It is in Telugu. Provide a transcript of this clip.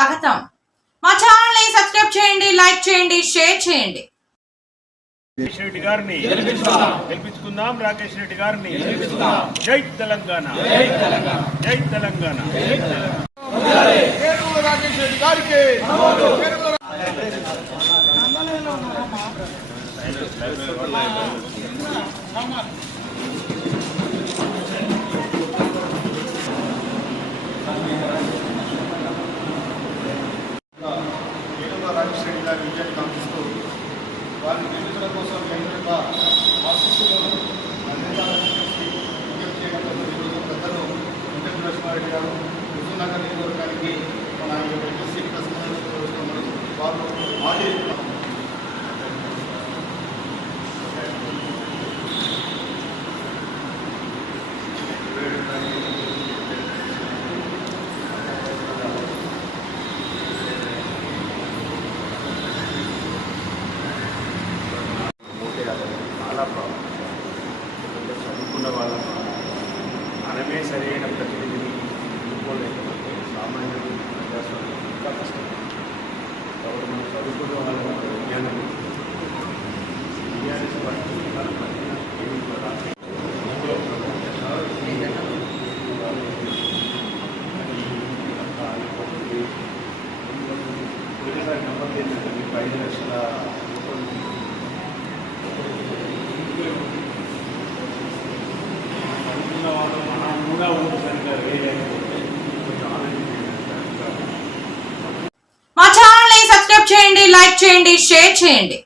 స్వాగతం. మా ఛానల్ని సబ్స్క్రైబ్ చేయండి లైక్ చేయండి షేర్ చేయండి. రెడ్డి గారిని గెలిపించుకుందాం. రాకేష్ రెడ్డి గారిని జై తెలంగాణ. జై తెలంగాణ. రాకేష్ రెడ్డి గారికి రాకేష్ రెడ్డి గారి విజయాన్ని కాంక్షిస్తూ వారిని గెలిపించడం కోసం మేము యొక్క ఆశీస్సులను అందించాలని చెప్పి విజ్ఞప్తి చేయడం ఈరోజు పెద్దలు వెంకట నరసింహారెడ్డి గారు హుజూర్నగర్ నియోజకవర్గానికి లేకుండా చదువుకున్న వాళ్ళ మనమే సరైన ప్రతినిధిని ఎన్నుకోలేకపోతే సామాన్యులు ప్రజాస్వామ్యం ఇంకా కష్టం కాబట్టి మనం చదువుకున్న వాళ్ళ విజ్ఞానం టీఆర్ఎస్ పార్టీ వాళ్ళ కూడా రాలేదు. పోయినసారి నమ్మకం ఏంటంటే మీకు ఐదు లక్షల రూపాయలు అనుకున్న వాళ్ళు మనం కూడా ఉండేసరిగా వేయలేకపోతే కొంచెం ఆలోచించండి మా ఛానల్ని సబ్స్క్రైబ్ చేయండి లైక్ చేయండి షేర్ చేయండి.